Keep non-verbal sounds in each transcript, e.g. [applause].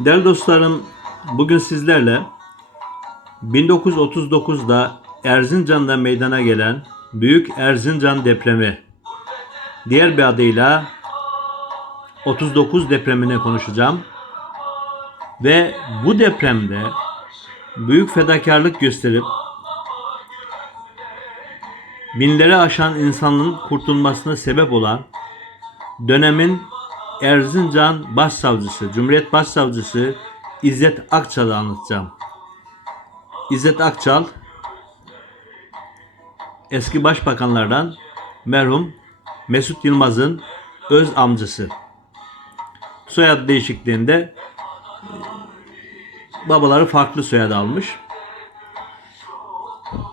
Değerli dostlarım, bugün sizlerle 1939'da Erzincan'da meydana gelen Büyük Erzincan depremi, diğer bir adıyla 39 depremini konuşacağım. Ve bu depremde büyük fedakarlık gösterip binleri aşan insanın kurtulmasına sebep olan dönemin Erzincan Başsavcısı, Cumhuriyet Başsavcısı İzzet Akçal'ı anlatacağım. İzzet Akçal eski başbakanlardan merhum Mesut Yılmaz'ın öz amcası. Soyad değişikliğinde e, babaları farklı soyad almış.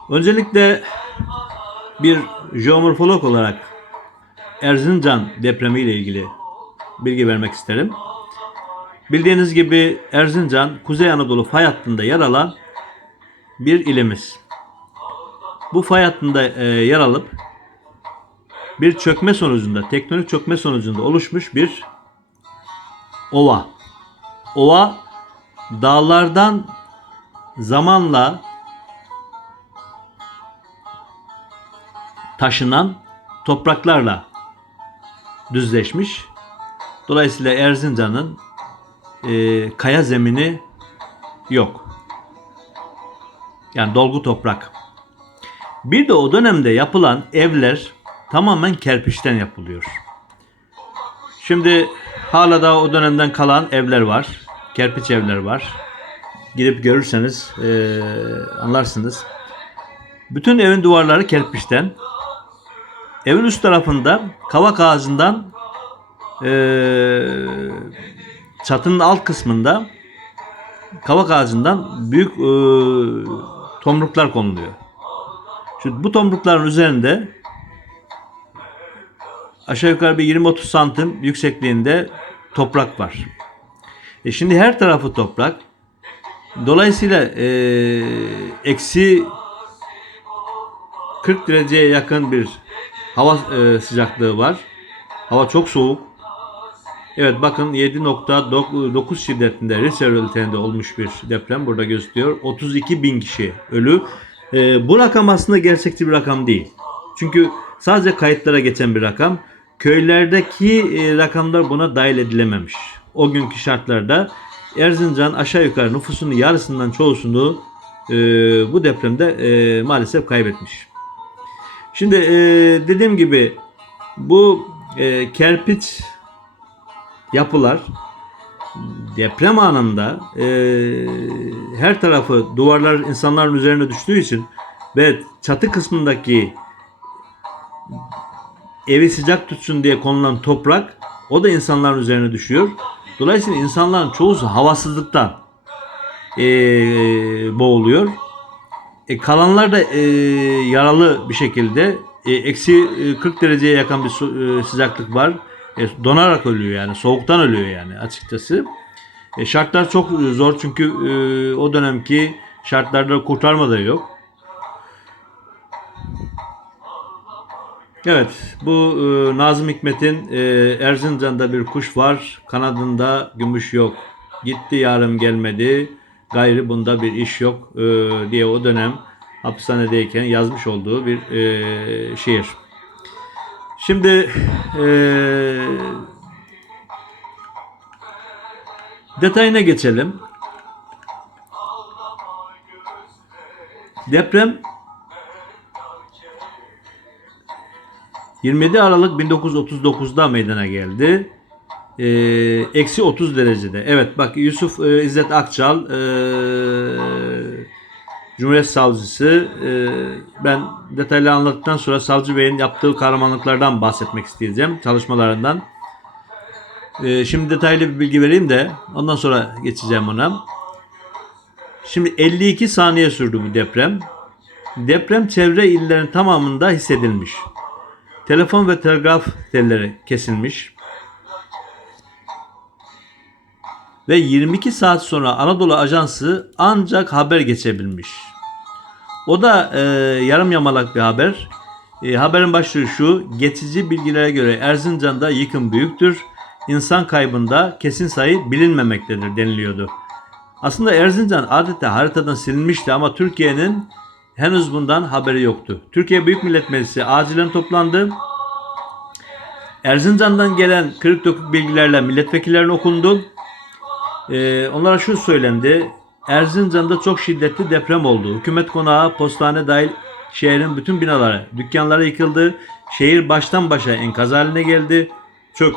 Öncelikle bir jeomorfolog olarak Erzincan depremi ile ilgili bilgi vermek isterim. Bildiğiniz gibi Erzincan, Kuzey Anadolu fay hattında yer alan bir ilimiz. Bu fay hattında e, yer alıp bir çökme sonucunda, tektonik çökme sonucunda oluşmuş bir ova. Ova dağlardan zamanla taşınan topraklarla düzleşmiş. Dolayısıyla Erzincan'ın e, kaya zemini yok. Yani dolgu toprak. Bir de o dönemde yapılan evler tamamen kerpiçten yapılıyor. Şimdi hala da o dönemden kalan evler var. Kerpiç evler var. Gidip görürseniz e, anlarsınız. Bütün evin duvarları kerpiçten. Evin üst tarafında kavak ağacından eee, çatının alt kısmında kavak ağacından büyük eee, tomruklar konuluyor. Şimdi bu tomrukların üzerinde aşağı yukarı bir 20-30 santim yüksekliğinde toprak var. E şimdi her tarafı toprak. Dolayısıyla eee, eksi 40 dereceye yakın bir hava e, sıcaklığı var. Hava çok soğuk. Evet bakın 7.9 şiddetinde Richter ülkelerinde olmuş bir deprem burada gözüküyor. 32 bin kişi ölü. E, bu rakam aslında gerçekçi bir rakam değil. Çünkü sadece kayıtlara geçen bir rakam. Köylerdeki e, rakamlar buna dahil edilememiş. O günkü şartlarda Erzincan aşağı yukarı nüfusunun yarısından çoğusunu e, bu depremde e, maalesef kaybetmiş. Şimdi e, dediğim gibi bu e, kerpiç yapılar deprem anında e, her tarafı duvarlar insanların üzerine düştüğü için ve çatı kısmındaki evi sıcak tutsun diye konulan toprak o da insanların üzerine düşüyor. Dolayısıyla insanların çoğusu havasızlıktan e, boğuluyor. E, kalanlar da e, yaralı bir şekilde e, eksi e, 40 dereceye yakın bir su- e, sıcaklık var. E, donarak ölüyor yani soğuktan ölüyor yani açıkçası. E, şartlar çok zor çünkü e, o dönemki şartlarda kurtarma da yok. Evet, bu e, Nazım Hikmet'in e, Erzincan'da bir kuş var, kanadında gümüş yok. Gitti yarım gelmedi, gayrı bunda bir iş yok e, diye o dönem hapishanedeyken yazmış olduğu bir e, şiir. Şimdi e, detayına geçelim. Deprem 27 Aralık 1939'da meydana geldi. Ee, Eksi 30 derecede. Evet bak Yusuf e, İzzet Akçal e, Cumhuriyet Savcısı e, ben detaylı anlattıktan sonra Savcı Bey'in yaptığı kahramanlıklardan bahsetmek isteyeceğim. Çalışmalarından. E, şimdi detaylı bir bilgi vereyim de ondan sonra geçeceğim ona. Şimdi 52 saniye sürdü bu deprem. Deprem çevre illerin tamamında hissedilmiş. Telefon ve telgraf telleri kesilmiş. Ve 22 saat sonra Anadolu Ajansı ancak haber geçebilmiş. O da e, yarım yamalak bir haber. E, haberin başlığı şu. Geçici bilgilere göre Erzincan'da yıkım büyüktür. insan kaybında kesin sayı bilinmemektedir deniliyordu. Aslında Erzincan adeta haritadan silinmişti ama Türkiye'nin henüz bundan haberi yoktu. Türkiye Büyük Millet Meclisi acilen toplandı. Erzincan'dan gelen kırık dökük bilgilerle milletvekillerine okundu. Ee, onlara şu söylendi. Erzincan'da çok şiddetli deprem oldu. Hükümet konağı, postane dahil şehrin bütün binaları, dükkanları yıkıldı. Şehir baştan başa enkaz haline geldi. Çok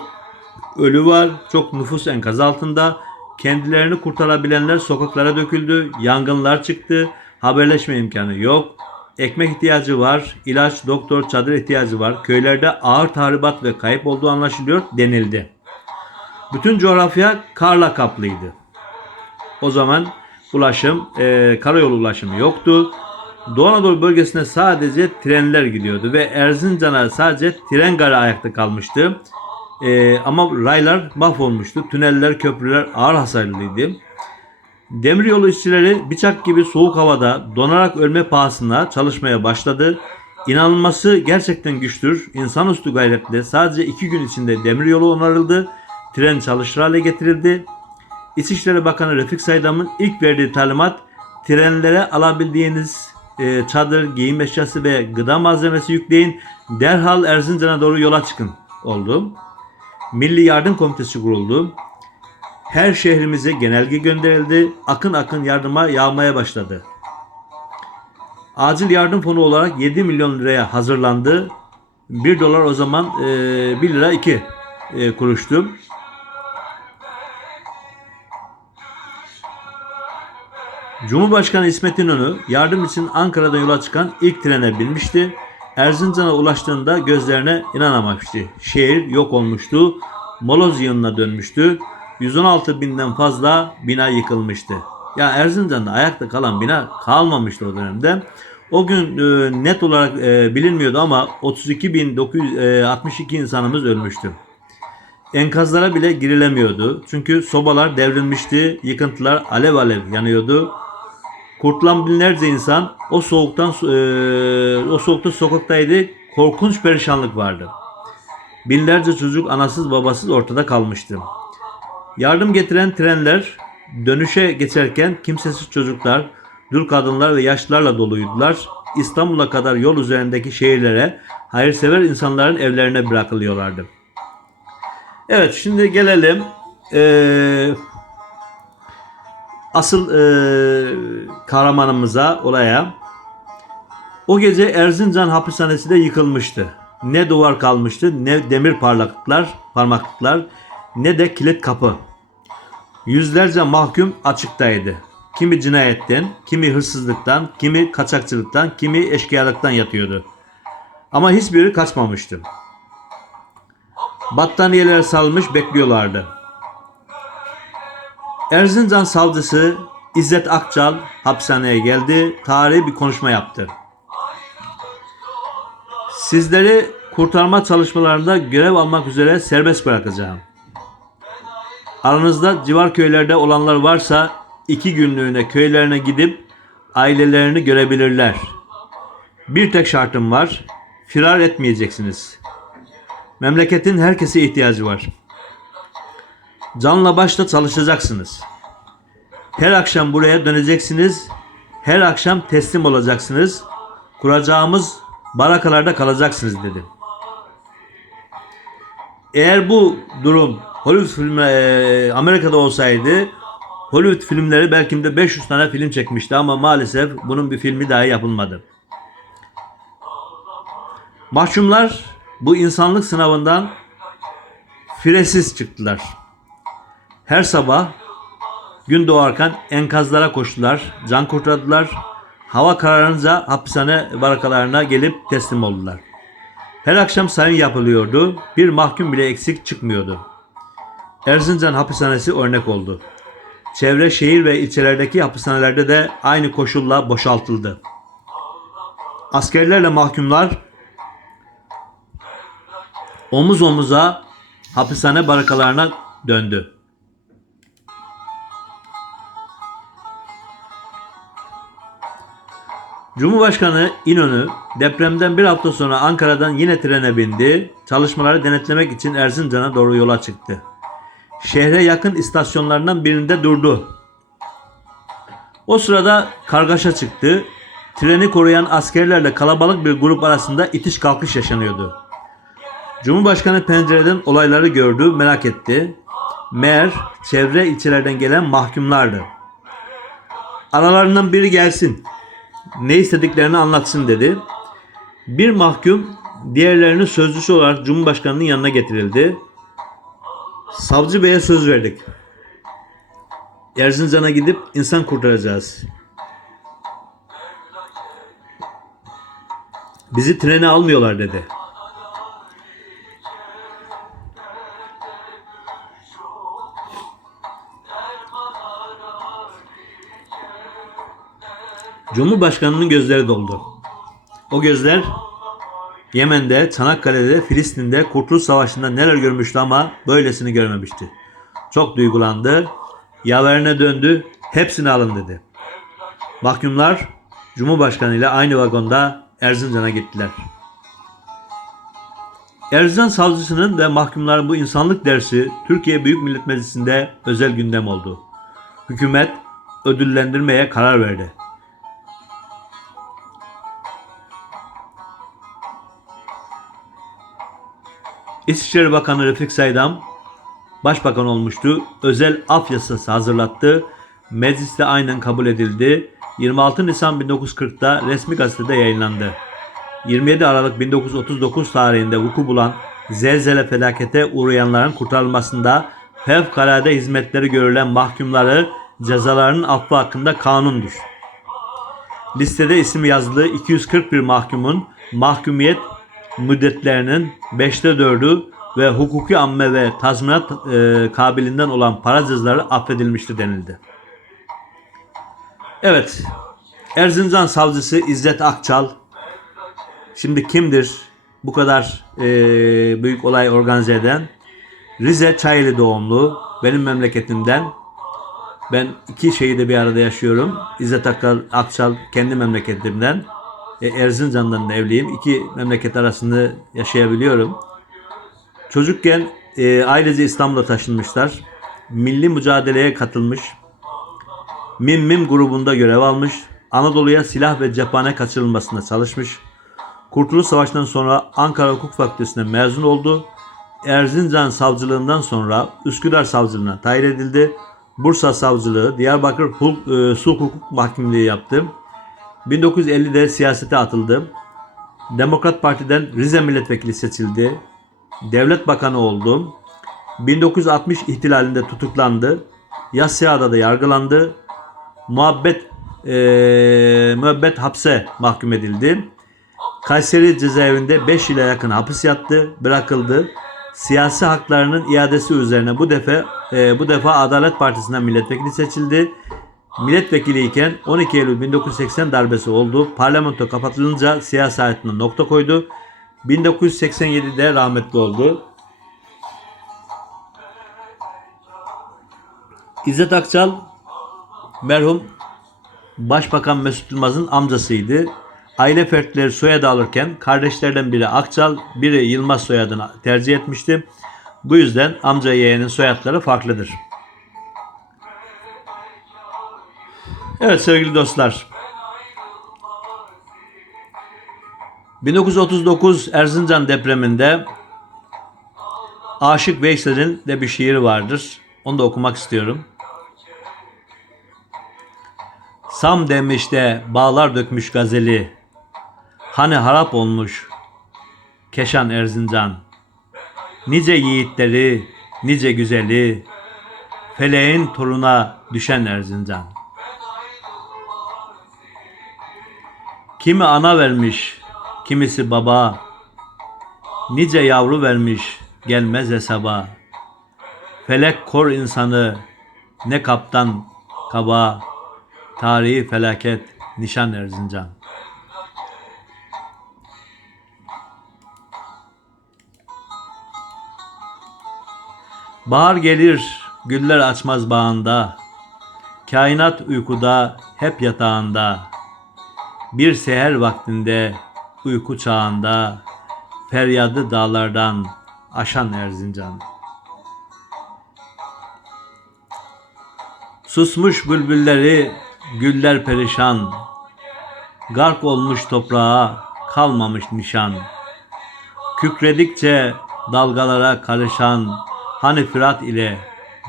ölü var, çok nüfus enkaz altında. Kendilerini kurtarabilenler sokaklara döküldü. Yangınlar çıktı. Haberleşme imkanı yok. Ekmek ihtiyacı var. ilaç, doktor, çadır ihtiyacı var. Köylerde ağır tahribat ve kayıp olduğu anlaşılıyor denildi. Bütün coğrafya karla kaplıydı. O zaman ulaşım, e, karayolu ulaşımı yoktu. Doğu Anadolu bölgesine sadece trenler gidiyordu ve Erzincan'a sadece tren garı ayakta kalmıştı. E, ama raylar mahvolmuştu. Tüneller, köprüler ağır hasarlıydı. Demiryolu işçileri bıçak gibi soğuk havada donarak ölme pahasına çalışmaya başladı. İnanılması gerçekten güçtür. İnsanüstü gayretle sadece iki gün içinde demiryolu onarıldı. Tren çalışır hale getirildi. İçişleri Bakanı Refik Saydam'ın ilk verdiği talimat trenlere alabildiğiniz e, çadır, giyim eşyası ve gıda malzemesi yükleyin. Derhal Erzincan'a doğru yola çıkın oldu. Milli Yardım Komitesi kuruldu. Her şehrimize genelge gönderildi. Akın akın yardıma yağmaya başladı. Acil yardım fonu olarak 7 milyon liraya hazırlandı. 1 dolar o zaman e, 1 lira 2 e, kuruştu. Cumhurbaşkanı İsmet İnönü yardım için Ankara'dan yola çıkan ilk trene binmişti. Erzincan'a ulaştığında gözlerine inanamamıştı. Şehir yok olmuştu. Moloz yığınına dönmüştü. 116 binden fazla bina yıkılmıştı. Ya Erzincan'da ayakta kalan bina kalmamıştı o dönemde. O gün e, net olarak e, bilinmiyordu ama 32.962 insanımız ölmüştü. Enkazlara bile girilemiyordu. Çünkü sobalar devrilmişti, yıkıntılar alev alev yanıyordu. Kurtulan binlerce insan o soğuktan e, o soğukta sokaktaydı. Korkunç perişanlık vardı. Binlerce çocuk anasız babasız ortada kalmıştı. Yardım getiren trenler dönüşe geçerken kimsesiz çocuklar, dul kadınlar ve yaşlılarla doluydular. İstanbul'a kadar yol üzerindeki şehirlere hayırsever insanların evlerine bırakılıyorlardı. Evet şimdi gelelim eee, asıl eee, kahramanımıza, olaya. O gece Erzincan hapishanesi de yıkılmıştı. Ne duvar kalmıştı, ne demir parlaklıklar, parmaklıklar, ne de kilit kapı. Yüzlerce mahkum açıktaydı. Kimi cinayetten, kimi hırsızlıktan, kimi kaçakçılıktan, kimi eşkıyalıktan yatıyordu. Ama hiçbiri kaçmamıştı. Battaniyeler salmış bekliyorlardı. Erzincan savcısı İzzet Akçal hapishaneye geldi. Tarihi bir konuşma yaptı. Sizleri kurtarma çalışmalarında görev almak üzere serbest bırakacağım. Aranızda civar köylerde olanlar varsa iki günlüğüne köylerine gidip ailelerini görebilirler. Bir tek şartım var. Firar etmeyeceksiniz. Memleketin herkese ihtiyacı var. Canla başla çalışacaksınız. Her akşam buraya döneceksiniz. Her akşam teslim olacaksınız. Kuracağımız barakalarda kalacaksınız dedi. Eğer bu durum Hollywood filmi e, Amerika'da olsaydı Hollywood filmleri belki de 500 tane film çekmişti ama maalesef bunun bir filmi dahi yapılmadı. Mahkumlar bu insanlık sınavından firesiz çıktılar. Her sabah gün doğarken enkazlara koştular, can kurtardılar. Hava kararınca hapishane barakalarına gelip teslim oldular. Her akşam sayım yapılıyordu. Bir mahkum bile eksik çıkmıyordu. Erzincan hapishanesi örnek oldu. Çevre şehir ve ilçelerdeki hapishanelerde de aynı koşulla boşaltıldı. Askerlerle mahkumlar omuz omuza hapishane barakalarına döndü. Cumhurbaşkanı İnönü depremden bir hafta sonra Ankara'dan yine trene bindi. Çalışmaları denetlemek için Erzincan'a doğru yola çıktı. şehre yakın istasyonlarından birinde durdu. O sırada kargaşa çıktı. Treni koruyan askerlerle kalabalık bir grup arasında itiş kalkış yaşanıyordu. Cumhurbaşkanı pencereden olayları gördü, merak etti. Meğer çevre ilçelerden gelen mahkumlardı. Aralarından biri gelsin. Ne istediklerini anlatsın dedi. Bir mahkum diğerlerinin sözcüsü olarak Cumhurbaşkanı'nın yanına getirildi. Savcı Bey'e söz verdik. Erzincan'a gidip insan kurtaracağız. Bizi trene almıyorlar dedi. Cumhurbaşkanının gözleri doldu. O gözler Yemen'de, Çanakkale'de, Filistin'de, Kurtuluş Savaşı'nda neler görmüştü ama böylesini görmemişti. Çok duygulandı. Yaverine döndü. Hepsini alın dedi. Mahkumlar Cumhurbaşkanı ile aynı vagonda Erzincan'a gittiler. Erzincan savcısının ve mahkumların bu insanlık dersi Türkiye Büyük Millet Meclisi'nde özel gündem oldu. Hükümet ödüllendirmeye karar verdi. İçişleri Bakanı Refik Saydam başbakan olmuştu. Özel af yasası hazırlattı. Mecliste aynen kabul edildi. 26 Nisan 1940'da resmi gazetede yayınlandı. 27 Aralık 1939 tarihinde vuku bulan zelzele felakete uğrayanların kurtarılmasında fevkalade hizmetleri görülen mahkumları cezalarının affı hakkında kanundur. Listede isim yazılı 241 mahkumun mahkumiyet müddetlerinin 5'te 4'ü ve hukuki amme ve tazminat e, kabiliğinden olan para cezaları affedilmiştir denildi. Evet, Erzincan savcısı İzzet Akçal şimdi kimdir bu kadar e, büyük olay organize eden? Rize Çayeli doğumlu, benim memleketimden. Ben iki şehirde bir arada yaşıyorum. İzzet Akçal, Akçal kendi memleketimden. E, Erzincan'dan da evliyim. İki memleket arasında yaşayabiliyorum. Çocukken e, ailece İstanbul'a taşınmışlar. Milli mücadeleye katılmış. Mim Mim grubunda görev almış. Anadolu'ya silah ve cephane kaçırılmasında çalışmış. Kurtuluş Savaşı'ndan sonra Ankara Hukuk Fakültesi'ne mezun oldu. Erzincan Savcılığından sonra Üsküdar Savcılığına tayin edildi. Bursa Savcılığı, Diyarbakır Hul, e, Sulh Hukuk Mahkemeliği yaptı. 1950'de siyasete atıldı. Demokrat Parti'den Rize Milletvekili seçildi. Devlet Bakanı oldu. 1960 ihtilalinde tutuklandı. Yassıada yargılandı. Muhabbet e, müebbet hapse mahkum edildi. Kayseri cezaevinde 5 yıla yakın hapis yattı, bırakıldı. Siyasi haklarının iadesi üzerine bu defa e, bu defa Adalet Partisi'nden milletvekili seçildi. Milletvekiliyken 12 Eylül 1980 darbesi oldu. Parlamento kapatılınca siyasi hayatına nokta koydu. 1987'de rahmetli oldu. İzzet Akçal merhum Başbakan Mesut Yılmaz'ın amcasıydı. Aile fertleri soyadı alırken kardeşlerden biri Akçal, biri Yılmaz soyadını tercih etmişti. Bu yüzden amca yeğenin soyadları farklıdır. Evet sevgili dostlar. 1939 Erzincan depreminde Aşık Veysel'in de bir şiiri vardır. Onu da okumak istiyorum. Sam demiş de bağlar dökmüş gazeli. Hani harap olmuş Keşan Erzincan. Nice yiğitleri, nice güzeli, feleğin toruna düşen Erzincan. Kimi ana vermiş, kimisi baba, nice yavru vermiş, gelmez hesaba. Felek kor insanı, ne kaptan kaba, tarihi felaket, nişan Erzincan. Bahar gelir, güller açmaz bağında. Kainat uykuda, hep yatağında. Bir seher vaktinde, uyku çağında, feryadı dağlardan aşan Erzincan. Susmuş bülbülleri güller perişan. Gark olmuş toprağa kalmamış nişan. Kükredikçe dalgalara karışan hani Fırat ile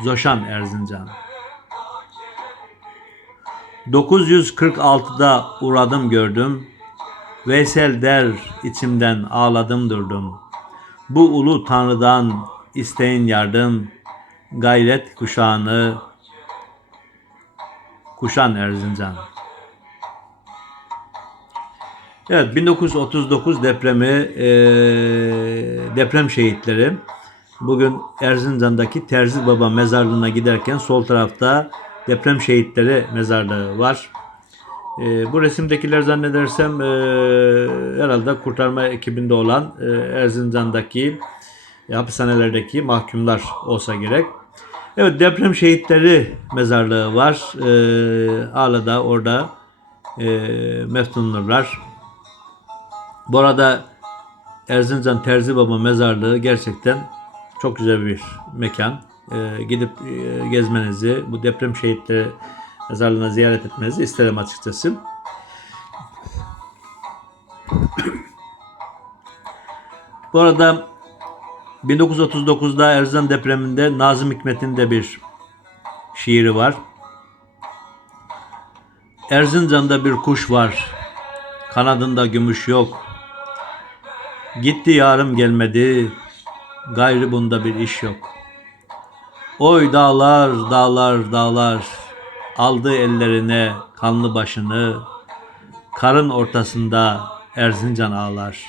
coşan Erzincan. 946'da uğradım gördüm. Veysel der içimden ağladım durdum. Bu ulu tanrıdan isteyin yardım. Gayret kuşağını kuşan Erzincan. Evet 1939 depremi eee, deprem şehitleri. Bugün Erzincan'daki Terzi Baba mezarlığına giderken sol tarafta deprem şehitleri mezarlığı var. Eee, bu resimdekiler zannedersem eee, herhalde kurtarma ekibinde olan eee, Erzincan'daki e, hapishanelerdeki mahkumlar olsa gerek. Evet deprem şehitleri mezarlığı var. Eee hala orada eee meftunlurlar. Bu arada Erzincan Terzi Baba mezarlığı gerçekten çok güzel bir mekan. Ee, gidip e, gezmenizi, bu deprem şehitleri mezarlığına ziyaret etmenizi isterim açıkçası. [clears throat] Bu arada 1939'da Erzincan depreminde Nazım Hikmet'in de bir şiiri var. Erzincan'da bir kuş var, kanadında gümüş yok. Gitti yarım gelmedi, gayrı bunda bir iş yok. Oy dağlar, dağlar, dağlar, aldı ellerine kanlı başını, karın ortasında Erzincan ağlar.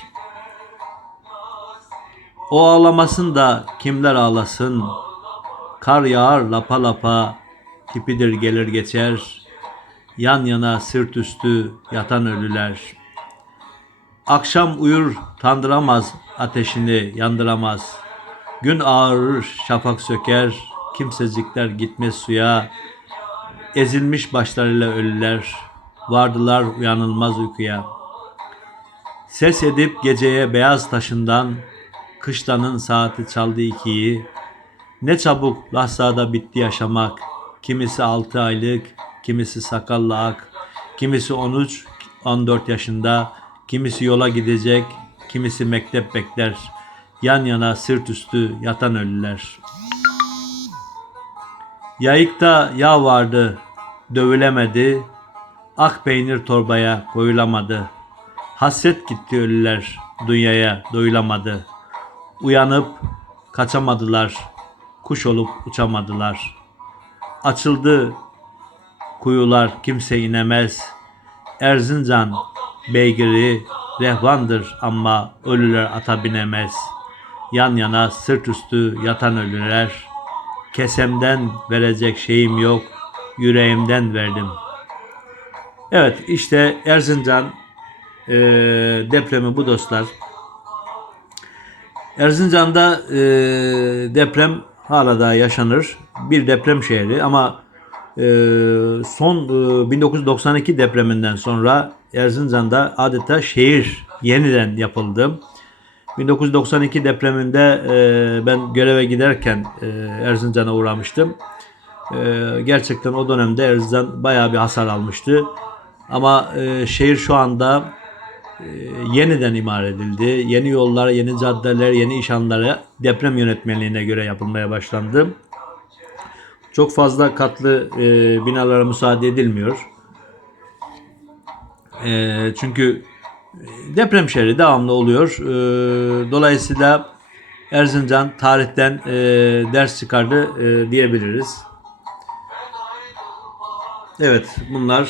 O ağlamasın da kimler ağlasın, kar yağar lapa lapa, tipidir gelir geçer, yan yana sırt üstü yatan ölüler.'' Akşam uyur tandıramaz ateşini yandıramaz. Gün ağarır şafak söker kimsecikler gitmez suya. Ezilmiş başlarıyla ölüler vardılar uyanılmaz uykuya. Ses edip geceye beyaz taşından kışlanın saati çaldı ikiyi. Ne çabuk lahzada bitti yaşamak. Kimisi altı aylık, kimisi sakallı ak, kimisi 13, 14 yaşında, kimisi yola gidecek, kimisi mektep bekler. Yan yana sırt üstü yatan ölüler. Yayıkta yağ vardı, dövülemedi. Ak peynir torbaya koyulamadı. Hasret gitti ölüler, dünyaya doyulamadı. Uyanıp kaçamadılar, kuş olup uçamadılar. Açıldı kuyular kimse inemez. Erzincan beygiri rehvandır ama ölüler ata binemez. Yan yana sırt üstü yatan ölüler. Kesemden verecek şeyim yok, yüreğimden verdim. Evet işte Erzincan eee, depremi bu dostlar. Erzincan'da eee, deprem hala da yaşanır. Bir deprem şehri ama eee, son eee, 1992 depreminden sonra Erzincan'da adeta şehir yeniden yapıldı. 1992 depreminde eee, ben göreve giderken eee, Erzincan'a uğramıştım. Eee, gerçekten o dönemde Erzincan bayağı bir hasar almıştı. Ama eee, şehir şu anda e, yeniden imar edildi. Yeni yollar, yeni caddeler, yeni işhanları deprem yönetmeliğine göre yapılmaya başlandı. Çok fazla katlı e, binalara müsaade edilmiyor. E, çünkü deprem şehri devamlı oluyor. E, dolayısıyla Erzincan tarihten e, ders çıkardı e, diyebiliriz. Evet bunlar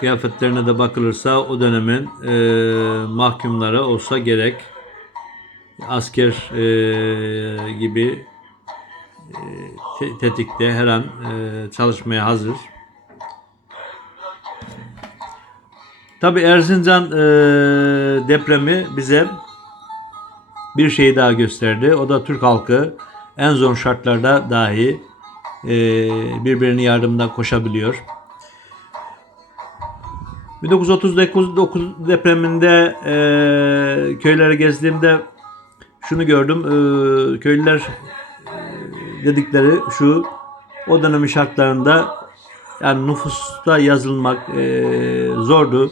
kıyafetlerine de bakılırsa o dönemin e, mahkumları olsa gerek asker e, gibi e, te- tetikte her an e, çalışmaya hazır. Tabi Erzincan e, depremi bize bir şeyi daha gösterdi. O da Türk halkı en zor şartlarda dahi e, birbirini yardımda koşabiliyor. 1939 depreminde e, köylere gezdiğimde şunu gördüm. E, köylüler e, dedikleri şu o dönemin şartlarında yani nüfusta yazılmak e, zordu.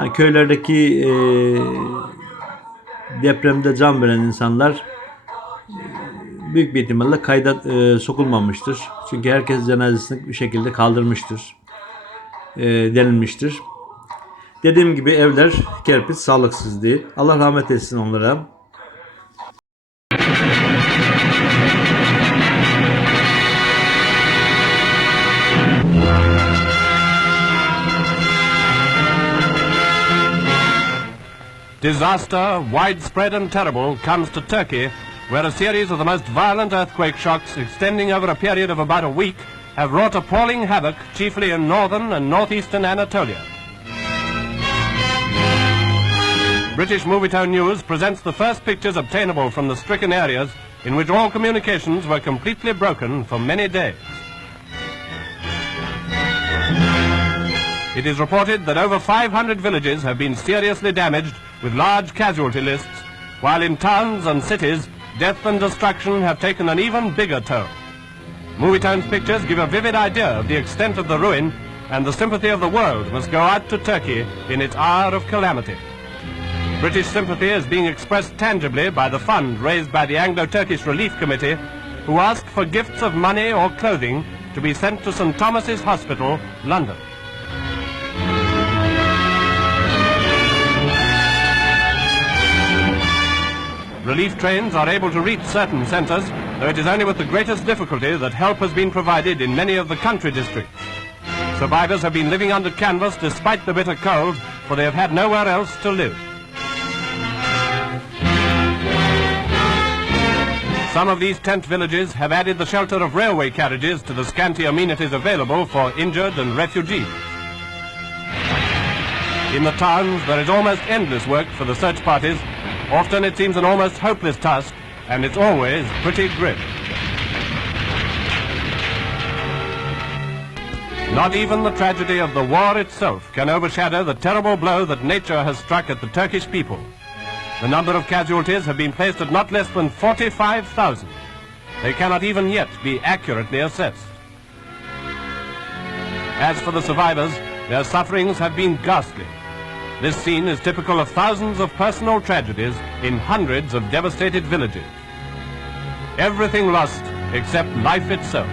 Yani köylerdeki e, depremde can veren insanlar e, büyük bir ihtimalle kayda e, sokulmamıştır. Çünkü herkes cenazesini bir şekilde kaldırmıştır. E, denilmiştir. Dediğim gibi evler kerpiç sağlıksız değil. Allah rahmet etsin onlara. Disaster, widespread and terrible, comes to Turkey, where a series of the most violent earthquake shocks extending over a period of about a week have wrought appalling havoc chiefly in northern and northeastern Anatolia. British Movietone News presents the first pictures obtainable from the stricken areas in which all communications were completely broken for many days. It is reported that over 500 villages have been seriously damaged with large casualty lists, while in towns and cities, death and destruction have taken an even bigger toll. Movietone's pictures give a vivid idea of the extent of the ruin, and the sympathy of the world must go out to Turkey in its hour of calamity. British sympathy is being expressed tangibly by the fund raised by the Anglo-Turkish Relief Committee, who asked for gifts of money or clothing to be sent to St Thomas's Hospital, London. Relief trains are able to reach certain centres, though it is only with the greatest difficulty that help has been provided in many of the country districts. Survivors have been living under canvas despite the bitter cold, for they have had nowhere else to live. Some of these tent villages have added the shelter of railway carriages to the scanty amenities available for injured and refugees. In the towns, there is almost endless work for the search parties. Often it seems an almost hopeless task, and it's always pretty grim. Not even the tragedy of the war itself can overshadow the terrible blow that nature has struck at the Turkish people. The number of casualties have been placed at not less than 45,000. They cannot even yet be accurately assessed. As for the survivors, their sufferings have been ghastly. This scene is typical of thousands of personal tragedies in hundreds of devastated villages. Everything lost except life itself.